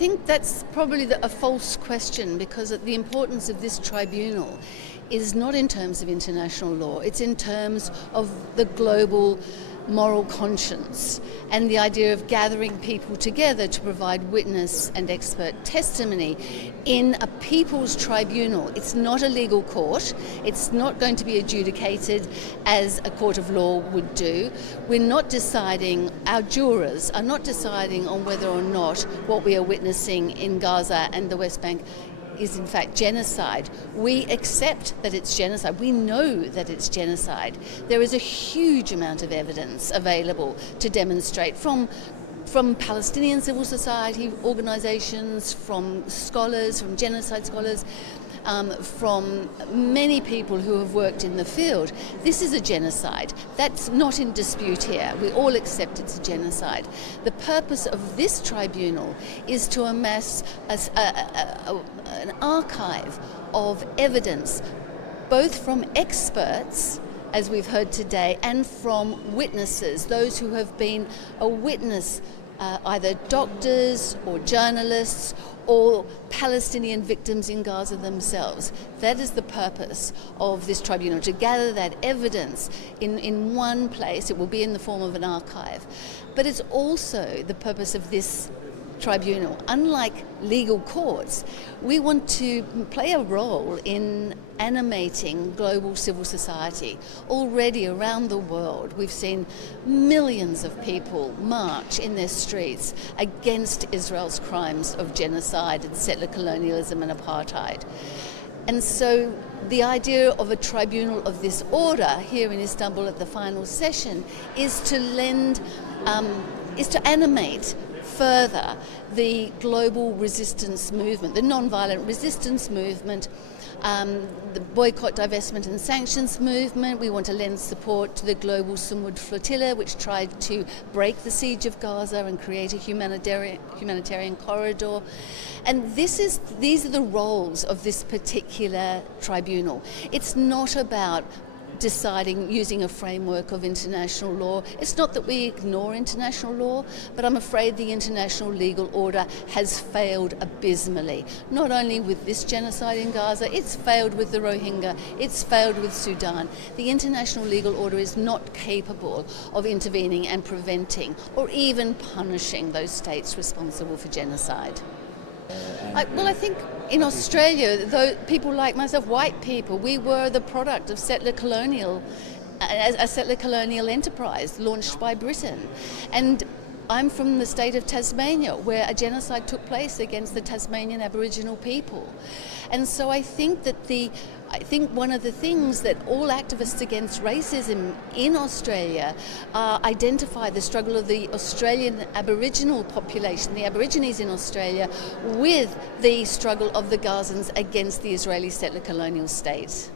think that's probably a false question, because the importance of this tribunal is not in terms of international law, it's in terms of the global moral conscience and the idea of gathering people together to provide witness and expert testimony in a people's tribunal. It's not a legal court. It's not going to be adjudicated as a court of law would do. We're not deciding, our jurors are not deciding on whether or not what we are witnessing in Gaza and the West Bank is in fact genocide. We accept that it's genocide. We know that it's genocide. There is a huge amount of evidence available to demonstrate from Palestinian civil society organisations, from scholars, from genocide scholars, from many people who have worked in the field. This is a genocide. That's not in dispute here. We all accept it's a genocide. The purpose of this tribunal is to amass an archive of evidence, both from experts, as we've heard today, and from witnesses, those who have been a witness, either doctors or journalists or Palestinian victims in Gaza themselves. That is the purpose of this tribunal, to gather that evidence in one place. It will be in the form of an archive. But it's also the purpose of this tribunal. Unlike legal courts, we want to play a role in animating global civil society. Already around the world, we've seen millions of people march in their streets against Israel's crimes of genocide and settler colonialism and apartheid. And so the idea of a tribunal of this order here in Istanbul at the final session is to animate further the global resistance movement, the non-violent resistance movement, the boycott, divestment and sanctions movement. We want to lend support to the global Sumud flotilla, which tried to break the siege of Gaza and create a humanitarian corridor. And these are the roles of this particular tribunal. It's not about deciding using a framework of international law. It's not that we ignore international law, but I'm afraid the international legal order has failed abysmally. Not only with this genocide in Gaza, it's failed with the Rohingya, it's failed with Sudan. The international legal order is not capable of intervening and preventing or even punishing those states responsible for genocide. I think in Australia, though, people like myself, white people, we were the product of a settler colonial enterprise launched by Britain. And I'm from the state of Tasmania, where a genocide took place against the Tasmanian Aboriginal people. And so I think one of the things that all activists against racism in Australia identify the struggle of the Australian Aboriginal population, the Aborigines in Australia, with the struggle of the Gazans against the Israeli settler colonial state.